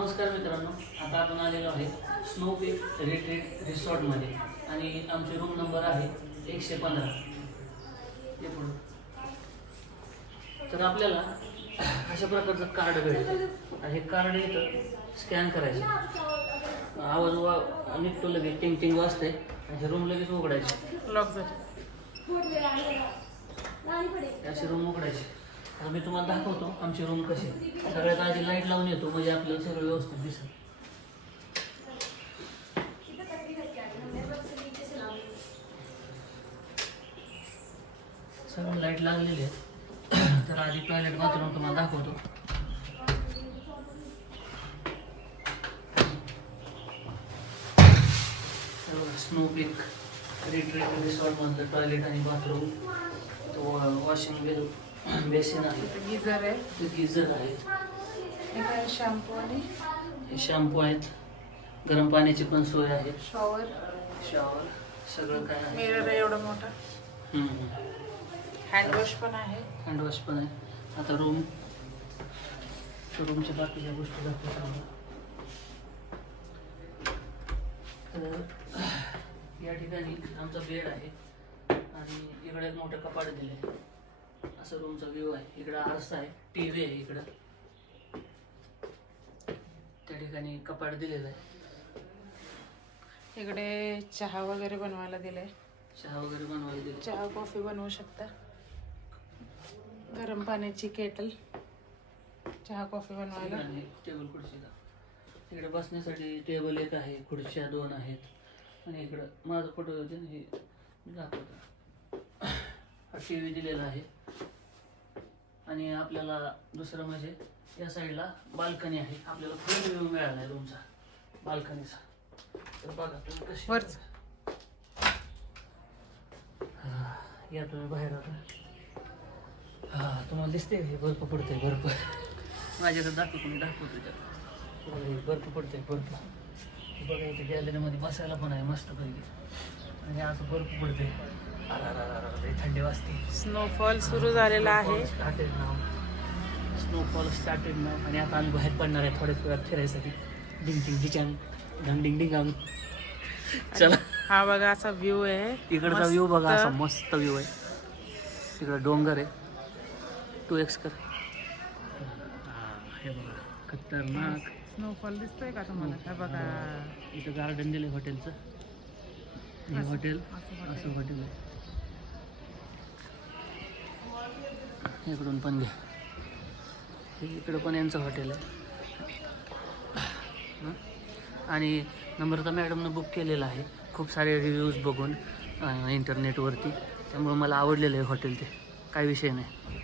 नमस्कार मित्रांनो, आता आपण आलेलो आहे स्नो पीक रिट्रीट रिसॉर्टमध्ये आणि आमचे रूम नंबर आहे 115. हे पुढं तर आपल्याला अशा प्रकारचं कार्ड भेटतं आणि हे कार्ड इथं स्कॅन करायचं, आवाज निघतो लगेच, टिंग टिंग वाजते आणि हे रूम लगेच उघडायचे, लॉक झाली. अशी रूम उघडायची. आता मी तुम्हाला दाखवतो आमची रूम कशी आहे. सगळ्यात आधी लाईट लावून येतो म्हणजे आपल्याला सगळं व्यवस्थित दिसेल. सगळं लाईट लागलेली आहे. तर आधी टॉयलेट बाथरूम तुम्हाला दाखवतो. स्नो पीक रिट्रीट रिसॉर्ट मधलं टॉयलेट आणि बाथरूम, वॉशिंग बेसिन आहे, गिझर आहे, गिझर आहे, हे काय शॅम्पू आणि हे शॅम्पू आहेत, गरम पाण्याची पण सोय आहे, शॉवर सगळं काय आहे. मिरर आहे एवढा मोठा, हँडवॉश पण आहे. हँडवॉश पण आहे. आता रूमच्या बाकीच्या गोष्टी दाखवतो. तर या ठिकाणी आमचा बेड आहे आणि इकडे एक मोठं कपाट दिलं. असं रूमचा व्ह्यू आहे. इकडं आरसा आहे, टीव्ही आहे, इकडं त्या ठिकाणी कपाट दिलेलं आहे. इकडे चहा वगैरे बनवायला दिलंय, चहा वगैरे बनवायला दिले. चहा कॉफी बनवू शकता. गरम पाण्याची केटल, चहा कॉफी बनवायला. टेबल खुर्चीला इकडे बसण्यासाठी टेबल एक आहे, खुर्च्या 2 आहेत आणि इकडं माझा फोटो होते हे दाखवतो. हा टीव्ही दिलेला आहे आणि आपल्याला दुसरं म्हणजे या साईडला बाल्कनी आहे. आपल्याला फुल व्ह्यू मिळाला आहे रूमचा बाल्कनीचा. तर बघा तुम्ही कशी वरच या तुम्ही बाहेर आता. तुम्हाला दिसते हे बर्फ पडतंय, बर्फ माझ्याकडे दाखवतो, मी दाखवतो त्यात बर्फ पडतंय, बर्फ बघा. इथे गॅलरीमध्ये बसायला पण आहे मस्त पैकी आणि असं बर्फ पडतंय. थंडी वाजते. स्नोफॉल सुरू झालेला आहे. स्नोफॉल स्टार्टेड नाव आणि आता आम्ही बाहेर पडणार आहे थोड्याच वेळात फिरायसाठी. डिंग डिंग डिचांग ढंग डिंग डिंग आम्ही. चला, हा बघा असा व्ह्यू आहे. इकडचा व्ह्यू बघा, असा मस्त व्ह्यू आहे. तिकडं डोंगर आहे. 2x कर. हे बघा खतरनाक स्नोफॉल दिसतोय का तुम्हाला? हा बघा इथं गार्डन दिलंय हॉटेलचं. हे हॉटेल असं हॉटेल आहे. इकडून पण घ्या. इकडं पण यांचं हॉटेल आहे आणि नम्रता मॅडमनं बुक केलेलं आहे खूप सारे रिव्ह्यूज बघून इंटरनेटवरती. त्यामुळे मला आवडलेलं आहे हॉटेल. ते काही विषय नाही.